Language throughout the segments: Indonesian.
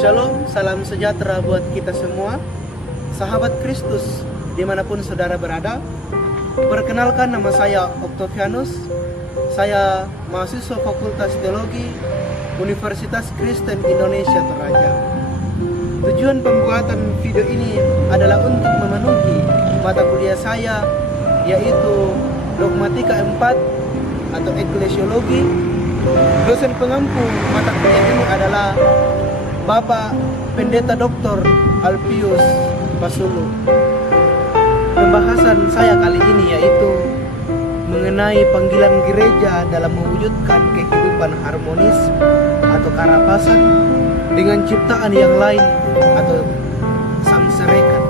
Shalom, salam sejahtera buat kita semua, sahabat Kristus dimanapun saudara berada. Perkenalkan, nama saya Octavianus. Saya mahasiswa Fakultas Teologi Universitas Kristen Indonesia Toraja. Tujuan pembuatan video ini adalah untuk memenuhi mata kuliah saya, yaitu Dogmatika 4 atau Eklesiologi. Dosen pengampu mata kuliah ini adalah Bapak Pendeta Dr. Alpius Pasulu. Pembahasan saya kali ini yaitu mengenai panggilan gereja dalam mewujudkan kehidupan harmonis atau karapasan dengan ciptaan yang lain atau samserekan.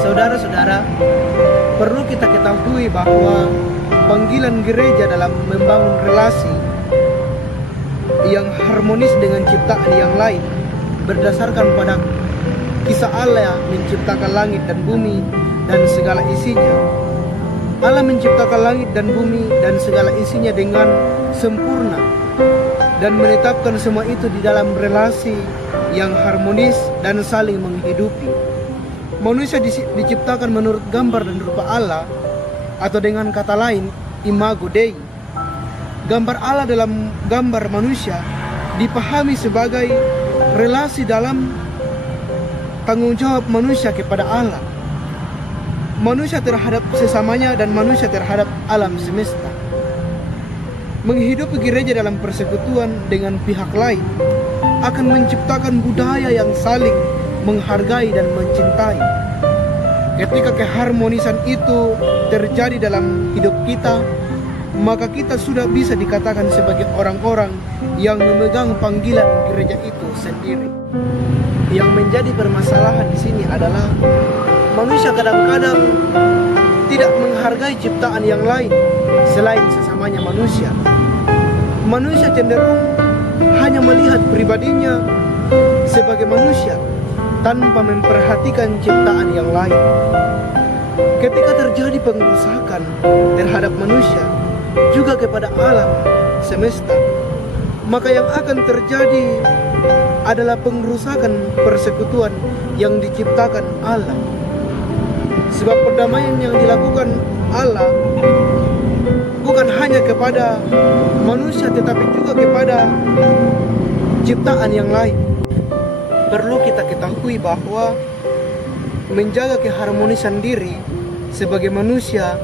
Saudara-saudara, perlu kita ketahui bahwa panggilan gereja dalam membangun relasi yang harmonis dengan ciptaan yang lain berdasarkan pada kisah Allah menciptakan langit dan bumi dan segala isinya. Allah menciptakan langit dan bumi dan segala isinya dengan sempurna dan menetapkan semua itu di dalam relasi yang harmonis dan saling menghidupi. Manusia diciptakan menurut gambar dan rupa Allah, atau dengan kata lain imago Dei. Gambar Allah dalam gambar manusia dipahami sebagai relasi dalam tanggung jawab manusia kepada Allah, manusia terhadap sesamanya, dan manusia terhadap alam semesta. Menghidupi gereja dalam persekutuan dengan pihak lain akan menciptakan budaya yang saling menghargai dan mencintai. Ketika keharmonisan itu terjadi dalam hidup kita, maka kita sudah bisa dikatakan sebagai orang-orang yang memegang panggilan gereja itu sendiri. Yang menjadi permasalahan di sini adalah manusia kadang-kadang tidak menghargai ciptaan yang lain selain sesamanya manusia. Manusia cenderung hanya melihat pribadinya sebagai manusia tanpa memperhatikan ciptaan yang lain. Ketika terjadi pengrusakan terhadap manusia juga kepada alam semesta, maka yang akan terjadi adalah pengrusakan persekutuan yang diciptakan Allah. Sebab perdamaian yang dilakukan Allah bukan hanya kepada manusia tetapi juga kepada ciptaan yang lain. Perlu kita ketahui bahwa menjaga keharmonisan diri sebagai manusia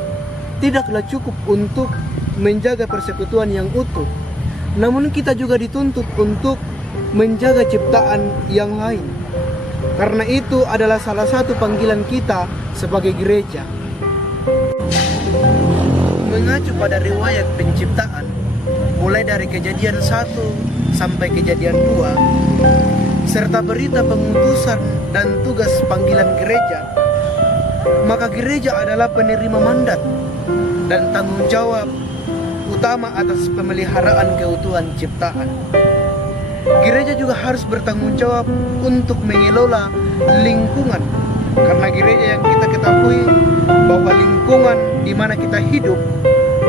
tidaklah cukup untuk menjaga persekutuan yang utuh, namun kita juga dituntut untuk menjaga ciptaan yang lain. Karena itu adalah salah satu panggilan kita sebagai gereja. Mengacu pada riwayat penciptaan, mulai dari Kejadian 1 sampai Kejadian 2, serta berita pengutusan dan tugas panggilan gereja, maka gereja adalah penerima mandat dan tanggung jawab utama atas pemeliharaan keutuhan ciptaan. Gereja juga harus bertanggung jawab untuk mengelola lingkungan, karena gereja yang kita ketahui bahwa lingkungan di mana kita hidup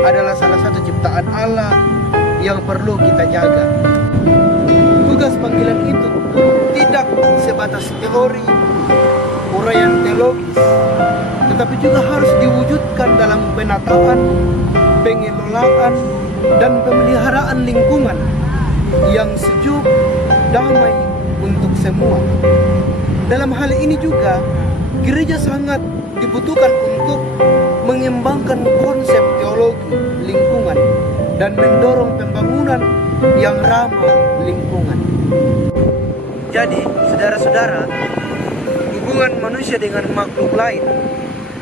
adalah salah satu ciptaan Allah yang perlu kita jaga. Tugas panggilan itu tidak sebatas teori, uraian teologis, tetapi juga harus diwujudkan dalam penataan, pengelolaan, dan pemeliharaan lingkungan yang sejuk, damai untuk semua. Dalam hal ini juga, gereja sangat dibutuhkan untuk mengembangkan konsep teologi lingkungan dan mendorong pembangunan yang ramah lingkungan. Jadi, saudara-saudara, hubungan manusia dengan makhluk lain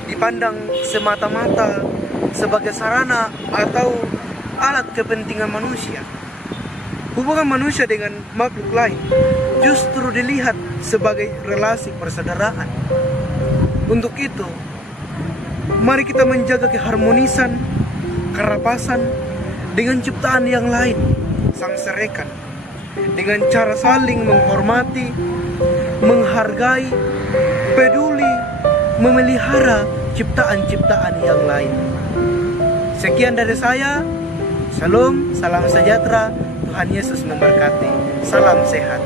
dipandang semata-mata sebagai sarana atau alat kepentingan manusia. Hubungan manusia dengan makhluk lain justru dilihat sebagai relasi persaudaraan. Untuk itu, mari kita menjaga keharmonisan, kerapasan dengan ciptaan yang lain, samserekan, dengan cara saling menghormati, menghargai, peduli, memelihara ciptaan-ciptaan yang lain. Sekian dari saya. Shalom, salam sejahtera. Tuhan Yesus memberkati. Salam sehat.